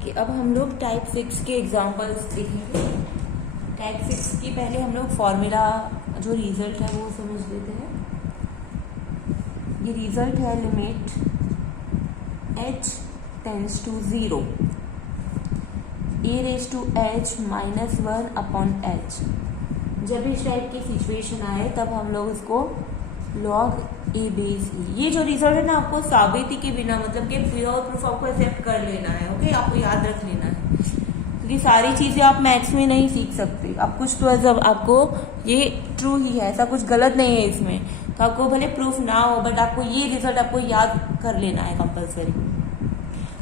Okay, अब हम लोग टाइप 6 के एग्जांपल्स देखेंगे। टाइप 6 की पहले हम लोग फॉर्मूला जो रिजल्ट है वो समझ लेते हैं। ये रिजल्ट है limit h tends to 0 a⁻h-1/h। जब इस टाइप की सिचुएशन आए तब हम लोग इसको log a/e, ये जो रिजल्ट है ना आपको साबिती के बिना मतलब कि प्योर प्रूफ आपको एक्सेप्ट कर लेना है। ओके, आपको याद रख लेना है क्योंकि सारी चीजें आप मैथ्स में नहीं सीख सकते। आप कुछ तो जब आपको ये ट्रू ही है, ऐसा कुछ गलत नहीं है इसमें, तो आपको भले प्रूफ ना हो बट आपको ये रिजल्ट आपको याद कर लेना है कंपल्सरी।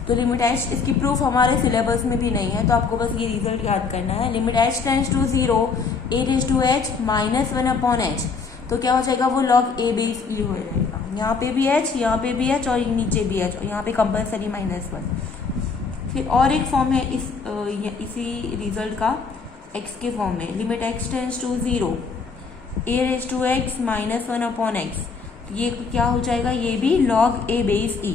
तो लिमिट h, इसकी प्रूफ हमारे सिलेबस में भी नहीं है, तो आपको बस ये रिजल्ट याद करना है। Limit h tends to 0 a⁻h-1/h, तो क्या हो जाएगा वो log a/e हो जाएगा। यहाँ पे भी h, यहाँ पे भी h और नीचे भी h और यहाँ पे कंपल्सरी -1। फिर और एक फॉर्म है इसी रिजल्ट का x के फॉर्म में। Limit x tends to 0 a⁻x-1/x, ये क्या हो जाएगा, ये भी log a/e।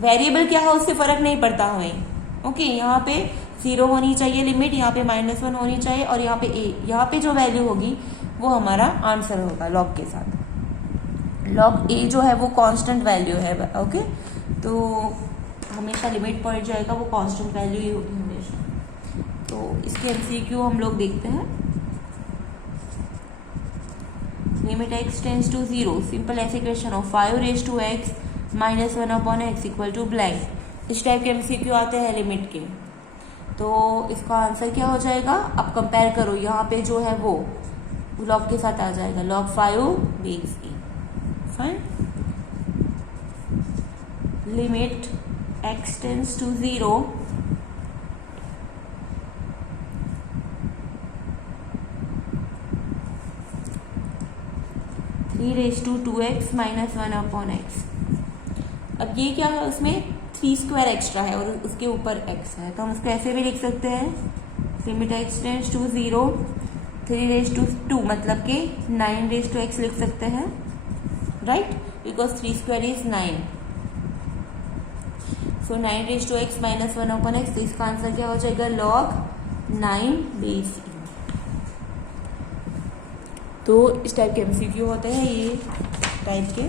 वेरिएबल क्या है उससे फर्क नहीं पड़ता हमें। ओके, यहाँ पे 0 होनी चाहिए लिमिट, यहाँ पे -1 होनी चाहिए और यहाँ पे a, यहाँ पे जो वैल्यू होगी वो हमारा आंसर होगा लॉग के साथ। लॉग a जो है वो कांस्टेंट वैल्यू है। ओके, तो हमेशा लिमिट पड़ जाएगा, वो कांस्टेंट वैल्यू ही होगी हमेशा। तो इसके एमसीक्यू हम लोग देखते हैं। Limit x tends to 0, simple ऐसे क्वेश्चन हो 5⁻x-1/x इक्वल टू ब्लैंक, इस टाइप के एमसीक्यू आते हैं लिमिट के। तो इसका आंसर क्या हो जाएगा, अब कंपेयर करो, यहाँ पे जो है वो लॉग के साथ आ जाएगा, log 5/e। Fine. Limit x tends to 0 3⁻2x-1/x। अब ये क्या है, उसमें 3² एक्स्ट्रा है और उसके ऊपर x है, तो हम उसको ऐसे भी लिख सकते हैं। लिमिट x टेंड्स टू 0 3⁻2 मतलब कि 9⁻x लिख सकते हैं, right, because 3² is 9। So 9⁻x-1/x, तो इसका आंसर क्या हो जाएगा, log 9/e। तो इस टाइप के एमसीक्यू होते हैं ये टाइप के।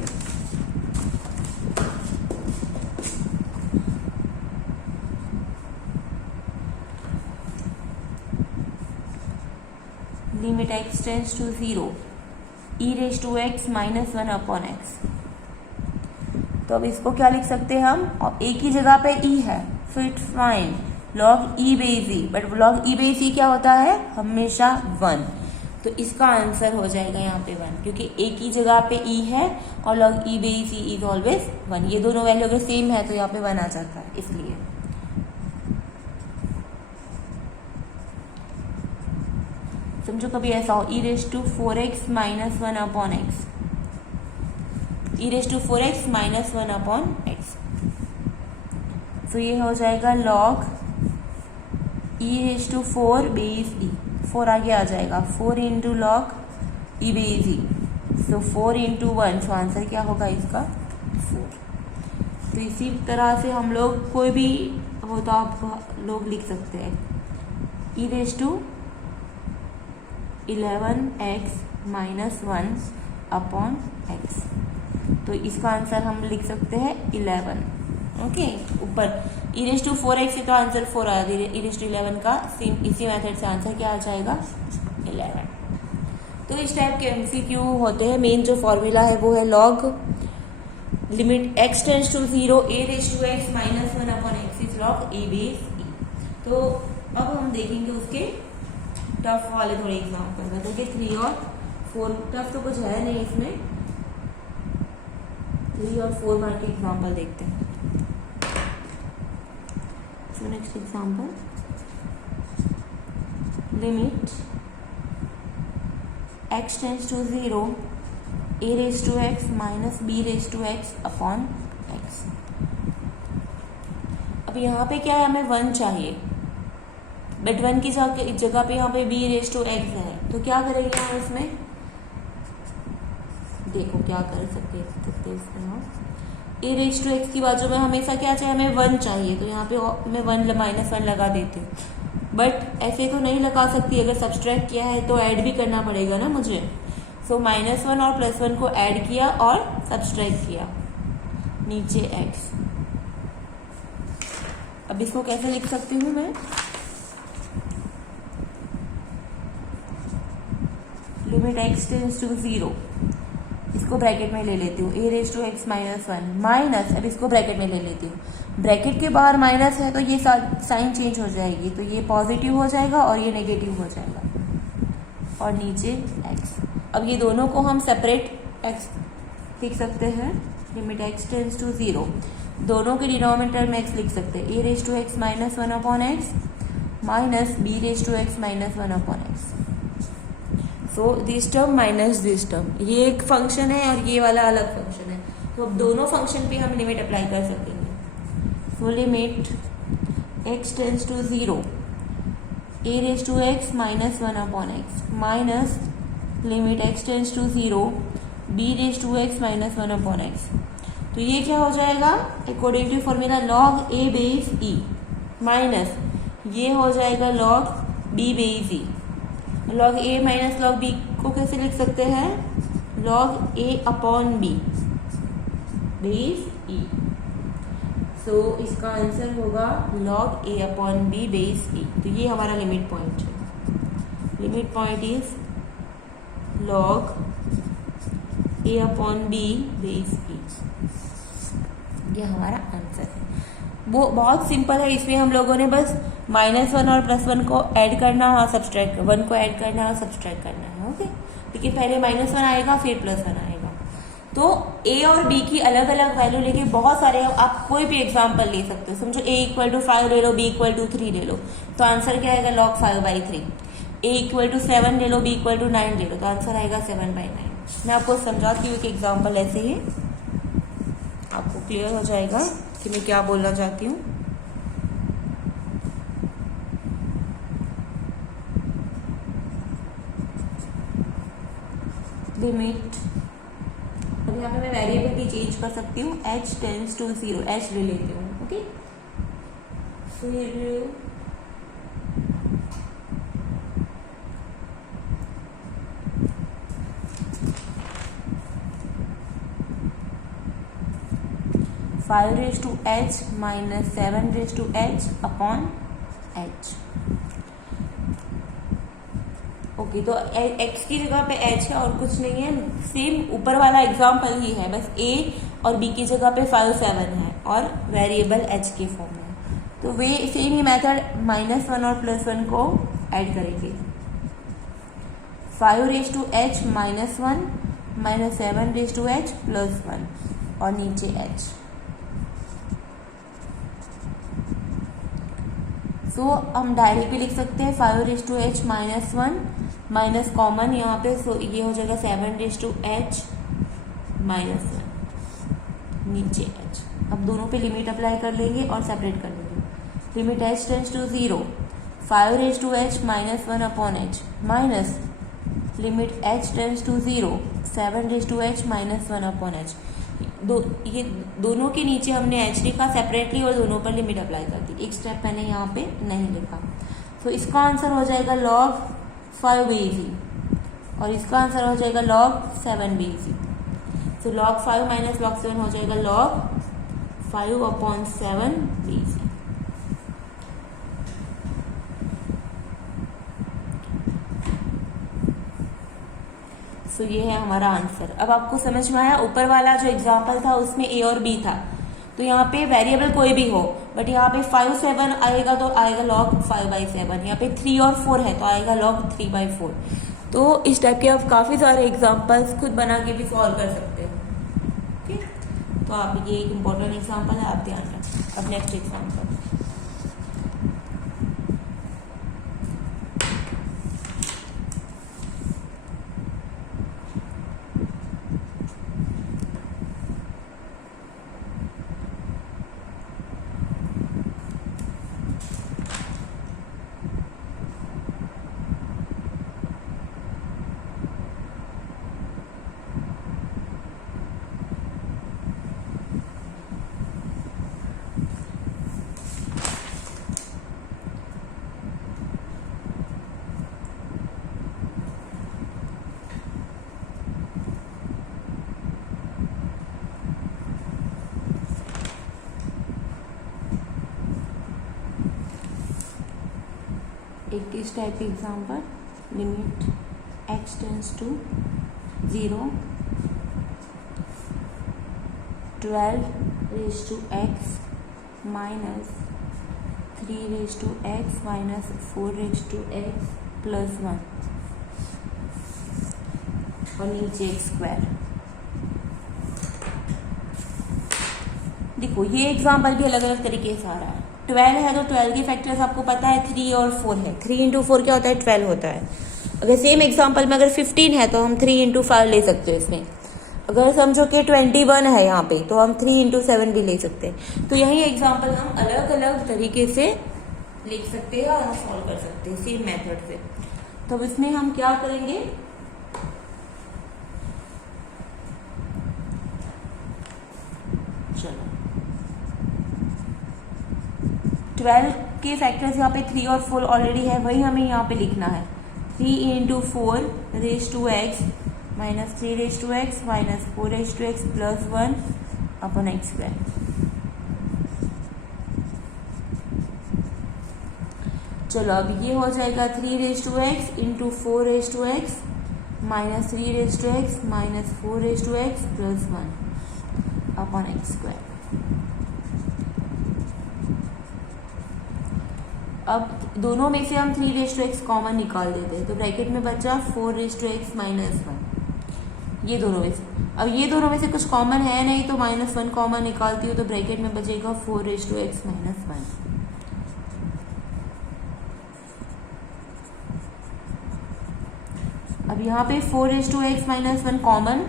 Limit x tends to 0 e⁻x-1/x, तो अब इसको क्या लिख सकते हैं हम, और a की जगह पे e है, so it's fine, log e/e। But log e/e क्या होता है, हमेशा 1, तो इसका आंसर हो जाएगा यहाँ पे 1, क्योंकि a की जगह पे e है और log e/e इज ऑलवेज 1। ये दोनों वैल्यू अगर सेम है तो यहाँ पे 1 आ जाता है, इसलिए। समझो कभी ऐसा हो e⁻4x-1/x, e⁻4x-1/x, तो ये हो जाएगा log e⁻4/e, 4 आगे आ जाएगा, 4 इंटू log e/e, सो 4 इंटू 1, सो आंसर क्या होगा इसका 4। तो इसी तरह से हम लोग कोई भी हो तो आप लोग लिख सकते हैं e⁻11x-1/x, तो इसका आंसर हम लिख सकते हैं 11। ओके, ऊपर e⁻4x से तो आंसर 4 आया, e⁻11 का सेम इसी मेथड से आंसर क्या आ जाएगा 11। तो इस टाइप के एमसीक्यू होते हैं। मेन जो फॉर्मूला है वो है log limit x tends to 0 a⁻x-1/x is log a/e। तो अब हम देखेंगे उसके टफ वाले थोड़े एग्जाम्पल, मतलब कि 3 और 4, टफ तो कुछ है नहीं इसमें, 3 और 4 मार्क के एग्जाम्पल देखते हैं। So next example, limit x tends to 0 a⁻x-b⁻x/x। अब यहाँ पे क्या है, हमें 1 चाहिए, बट 1 की जगह पे यहाँ पे b⁻x है, तो क्या करेंगे हम इसमें, देखो क्या कर सकते इसमें हम। ए रेज टू एक्स की बाजू में हमेशा क्या चाहिए, हमें 1 चाहिए, तो यहाँ पे मैं 1 माइनस 1 लगा देती हूँ। बट ऐसे तो नहीं लगा सकती, अगर सब्सट्रैक्ट किया है तो ऐड भी करना पड़ेगा ना मुझे। सो -1 और +1 को ऐड किया और सब्सट्रैक्ट किया, नीचे एक्स। अब इसको कैसे लिख सकती हूँ मैं, लिमिट x टेंड्स टू 0, इसको ब्रैकेट में ले लेती हूँ, ए रेज टू एक्स -1 माइनस, अब इसको ब्रैकेट में ले लेती हूँ, ब्रैकेट के बाहर माइनस है तो ये साइन चेंज हो जाएगी, तो ये पॉजिटिव हो जाएगा और ये नेगेटिव हो जाएगा, और नीचे x। अब ये दोनों को हम सेपरेट x लिख सकते हैं, लिमिट x टेंड्स टू 0, दोनों के डिनोमिनेटर में x लिख सकते हैं, A raise to x -1 upon x minus B raise to x -1 upon X. So this term minus this term, ये एक फंक्शन है और ये वाला अलग फंक्शन है, तो अब दोनों फंक्शन पे हम लिमिट अप्लाई कर सकेंगे। So limit x tends to 0, a raise to x -1 upon x minus limit x tends to 0, b raise to x -1 upon x. तो ये क्या हो जाएगा, according to formula log a base e minus ये हो जाएगा log b base e। log a minus log b को कैसे लिख सकते हैं, log a upon b base e। So इसका आंसर होगा log a upon b base e। तो ये हमारा लिमिट पॉइंट है, limit point is log a upon b base e। ये हमारा आंसर है, वो बहुत सिंपल है, इसमें हम लोगों ने बस -1 और +1 को ऐड करना और सब्सट्रैक्ट, 1 को ऐड करना और सब्सट्रैक्ट करना है। ओके, लेकिन पहले -1 आएगा फिर +1 आएगा। तो a और b की अलग अलग वैल्यू लेके बहुत सारे, आप कोई भी एग्जांपल ले सकते हो, समझो a = 5 ले लो, b = 3 ले लो, तो आंसर क्या आएगा log 5/3। a = 7 ले लो, b = 9 ले लो, तो आंसर आएगा 7/9। मैं आपको समझाती हूँ कि एग्जाम्पल ऐसे ही, आपको क्लियर हो जाएगा कि मैं क्या बोलना चाहती हूँ। लिमिट, अब यहाँ पे मैं वेरिएबल भी चेंज कर सकती हूँ, h टेंड्स टू 0, h ले लेती हूँ। ओके, फिर 5 raise to h minus 7 raise to h upon h। Okay, तो x की जगह पे h है और कुछ नहीं है, सेम ऊपर वाला एग्जाम्पल ही है, बस a और b की जगह पे 5 7 है और वेरिएबल h के फॉर्म में। तो वे सेम ही मेथड -1 और +1 को ऐड करेंगे, 5 raise to h -1 minus 7 raise to h +1 और नीचे h। सो हम डायरेक्टली लिख सकते हैं 5 raise to h -1 minus common यहाँ पे, सो ये हो जाएगा 7 रेज टू h -1 नीचे h। अब दोनों पे लिमिट अप्लाई कर लेंगे और सेपरेट कर लेंगे, limit h tends to 0, 5 raise to h -1 upon h minus limit h tends to 0, 7 raise to h -1 upon h। ये दोनों के नीचे हमने h लिखा सेपरेटली और दोनों पर लिमिट अप्लाई कर दी, एक स्टेप मैंने यहाँ पे नहीं लिखा। तो इसका आंसर हो जाएगा log 5/e और इसका आंसर हो जाएगा log 7/e। तो log 5 माइनस log 7 हो जाएगा log 5 अपॉन 7/e। तो ये है हमारा आंसर। अब आपको समझ में आया, ऊपर वाला जो एग्जाम्पल था उसमें a और b था, तो यहाँ पे वेरिएबल कोई भी हो, बट यहाँ पे 5 7 आएगा तो आएगा log 5/7, यहाँ पे 3 और 4 है तो आएगा log 3/4। तो इस टाइप के आप काफ़ी सारे एग्जाम्पल्स खुद बना के भी सॉल्व कर सकते हो। ठीक, तो आप ये एक इम्पोर्टेंट एग्जाम्पल है, आप ध्यान रखें। अब नेक्स्ट एग्जाम्पल, एक इस टाइप के example, limit x tends to 0, 12 raise to x minus 3 raise to x minus 4 raise to x plus 1 और नीचे एक्स स्क्वायर। देखो ये एग्जाम्पल भी अलग अलग तरीके से आ रहा है। 12 है तो 12 के फैक्टर्स आपको पता है 3 और 4 है। 3 इंटू 4 क्या होता है? 12 होता है। अगर सेम एग्जाम्पल में अगर 15 है तो हम 3 इंटू 5 ले सकते हैं इसमें। अगर समझो कि 21 है यहाँ पे तो हम 3 इंटू 7 भी ले सकते हैं। तो यही एग्जाम्पल हम अलग अलग तरीके से लिख सकते हैं और सॉल्व कर सकते हैं सेम मेथड से। तो अब इसमें हम क्या करेंगे, चलो 12 के फैक्टर्स यहाँ पे 3 और 4 ऑलरेडी है, वही हमें यहाँ पे लिखना है। 3 into 4 raise to x minus 3 raise to x minus 4 raise to x plus 1 upon x square. चलो अब ये हो जाएगा 3 raise to x into 4 raise to x minus 3 raise to x minus 4 raise to x plus 1 upon x square. अब दोनों में से हम 3 रेज टू एक्स कॉमन निकाल देते हैं तो ब्रैकेट में बचा 4 रेज टू एक्स माइनस 1। ये दोनों में से, अब ये दोनों में से कुछ कॉमन है नहीं तो माइनस 1 कॉमन निकालती हूँ तो ब्रैकेट में बचेगा 4 रेज टू एक्स माइनस 1। अब यहाँ पे 4 raise to x minus 1 common,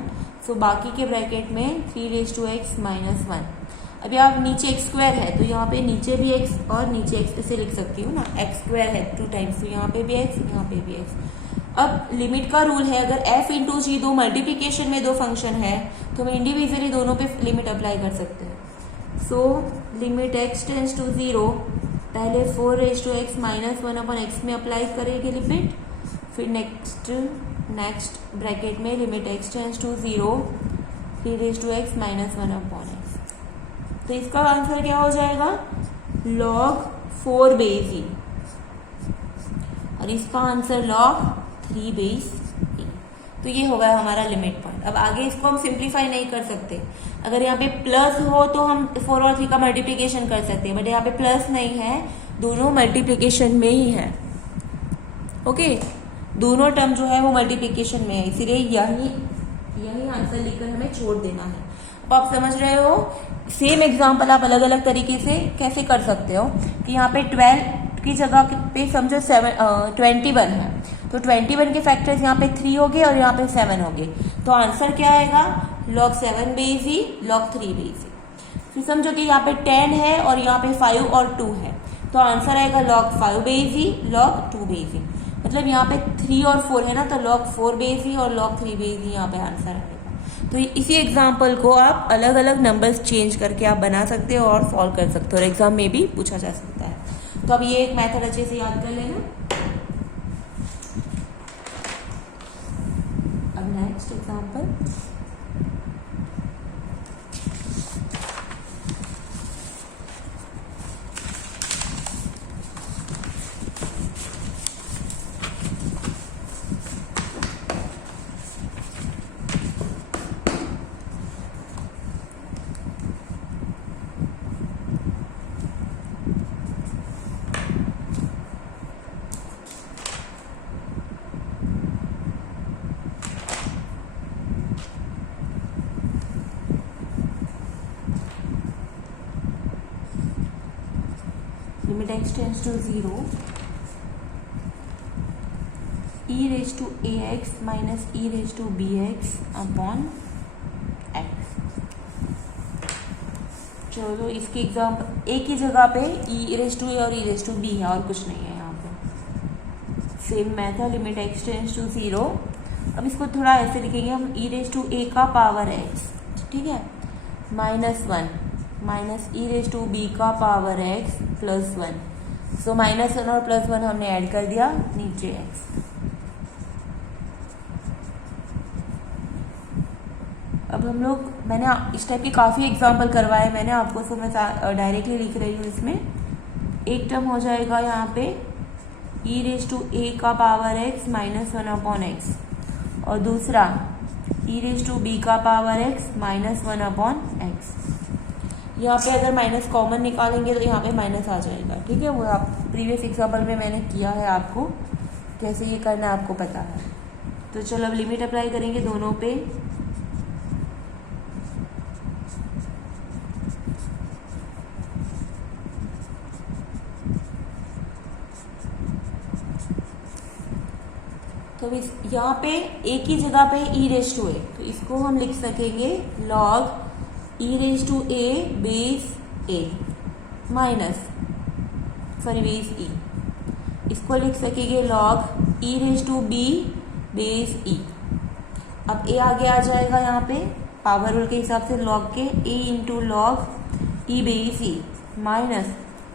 so बाकी के ब्रैकेट में 3 रेज टू एक्स माइनस 1। अभी आप नीचे एक्स स्क्वायर है तो यहाँ पे नीचे भी एक्स और नीचे एक्स इसे लिख सकती हूँ ना, एक्स स्क्वायर है 2 टाइम्स तो यहाँ पे भी एक्स यहाँ पे भी एक्स। अब लिमिट का रूल है, अगर f इंटू जी दो मल्टीप्लीकेशन में दो फंक्शन है तो हम इंडिविजुअली दोनों पे लिमिट अप्लाई कर सकते हैं। So limit x tends to 0, पहले 4 raise to x minus 1 upon x में अप्लाई करेंगे लिमिट, फिर नेक्स्ट ब्रैकेट में limit x tends to 0 3 raise to x minus 1 upon x. तो इसका आंसर क्या हो जाएगा? log 4 बेस ई और इसका आंसर log 3 बेस ई। तो ये होगा हमारा लिमिट पॉइंट। अब आगे इसको हम सिंप्लीफाई नहीं कर सकते। अगर यहाँ पे प्लस हो तो हम 4 और 3 का मल्टीप्लीकेशन कर सकते हैं, बट यहाँ पे प्लस नहीं है, दोनों मल्टीप्लीकेशन में ही है। ओके, दोनों टर्म जो है वो मल्टीप्लीकेशन में है, इसीलिए यही आंसर लिखकर हमें छोड़ देना है। अब आप समझ रहे हो, सेम एग्जाम्पल आप अलग अलग तरीके से कैसे कर सकते हो कि यहाँ पे 12 की जगह पे समझो 21 है तो 21 के फैक्टर्स यहाँ पे 3 हो गए और यहाँ पे 7 हो गए, तो आंसर क्या आएगा? log 7 बेस ई log 3 बेस ई। फिर समझो कि यहाँ पे 10 है और यहाँ पे 5 और 2 है तो आंसर आएगा log 5 बेस ई log 2 बेस ई। मतलब यहाँ पे 3 और 4 है ना तो log 4 बेस ई और log 3 बेस ई यहाँ पे आंसर आएगा। तो इसी एग्जाम्पल को आप अलग अलग नंबर्स चेंज करके आप बना सकते हो और सॉल्व कर सकते हो और एग्जाम में भी पूछा जा सकता है। तो अब ये एक मेथड अच्छे से याद कर लेना। अब next example, limit x tends to 0 e raised to ax minus e raised to bx upon x। चलो इसके एग्जाम्पल एक ही जगह पे e रेज टू ए और e रेज टू बी है और कुछ नहीं है यहाँ पे। Same method, limit x tends to 0। अब इसको थोड़ा ऐसे लिखेंगे हम, e रेज टू ए का पावर x, ठीक है, minus 1 minus E raise to B का power x plus 1। So minus 1 और प्लस 1 हमने ऐड कर दिया, नीचे x। अब हम लोग, मैंने इस टाइप के काफ़ी एग्जाम्पल करवाए मैंने आपको, सो मैं डायरेक्टली लिख रही हूँ। इसमें एक टर्म हो जाएगा यहाँ पे ई रेज टू ए का power x minus 1 upon x, और दूसरा ई रेज टू बी का power x minus 1 upon x. यहाँ पे अगर माइनस कॉमन निकालेंगे तो यहाँ पे माइनस आ जाएगा, ठीक है। वो आप प्रीवियस एग्जाम्पल में मैंने किया है, आपको कैसे ये करना है आपको पता है। तो चलो अब लिमिट अप्लाई करेंगे दोनों पे। तो इस यहाँ पे एक ही जगह पे ई रेज टू ए, तो इसको हम लिख सकेंगे log E raise to A base A minus base E. इसको लिख सकेंगे log E raise to B base E. अब ए आगे आ जाएगा यहाँ पे पावर रूल के हिसाब से लॉग के, A into log E base E minus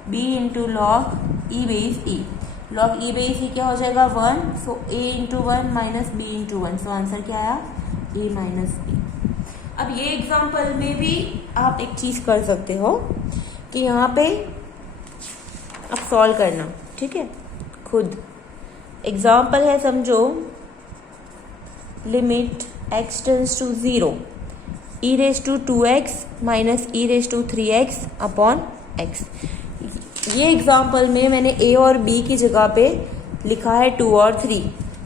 B into log E base E. Log E base E क्या हो जाएगा 1, so A into 1 minus B into 1, so answer क्या आया ए माइनस बी। अब ये एग्जाम्पल में भी आप एक चीज कर सकते हो कि यहाँ पे अब सॉल्व करना, ठीक है, खुद। एग्जाम्पल है, समझो limit x tends to 0 e raise to 2x minus E raise to 3x upon x। ये एग्जाम्पल में मैंने a और b की जगह पे लिखा है 2 और 3,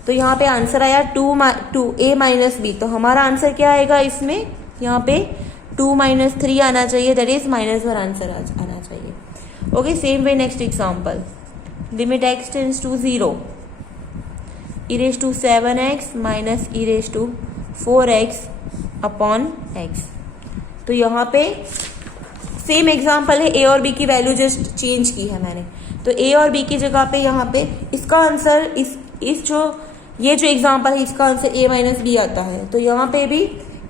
तो यहाँ पे आंसर आया 2a माइनस b। तो हमारा आंसर क्या आएगा इसमें, यहाँ पे 2 माइनस 3 आना चाहिए, दैट इज -1 आंसर आना चाहिए। Okay, same way next example, limit x tends to 0 e raise to 7x minus E raise to 4x upon x। तो यहाँ पे सेम एग्जाम्पल है, ए और बी की वैल्यू जस्ट चेंज की है मैंने। तो ए और बी की जगह पे यहाँ पे इसका आंसर इस जो ये जो एग्जाम्पल है इसका आंसर ए माइनस बी आता है। तो यहाँ पे भी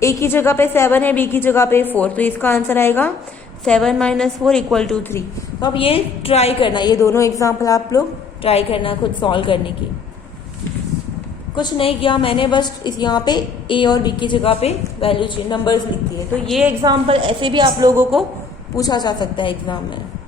ए की जगह पे 7 है, बी की जगह पे 4, तो इसका आंसर आएगा 7 माइनस 4 इक्वल टू 3। तो अब ये ट्राई करना, ये दोनों एग्जाम्पल आप लोग ट्राई करना खुद सॉल्व करने की। कुछ नहीं किया मैंने, बस इस यहाँ पे ए और बी की जगह पे वैल्यू नंबर्स लिख दिए। तो ये एग्जाम्पल ऐसे भी आप लोगों को पूछा जा सकता है एग्जाम में।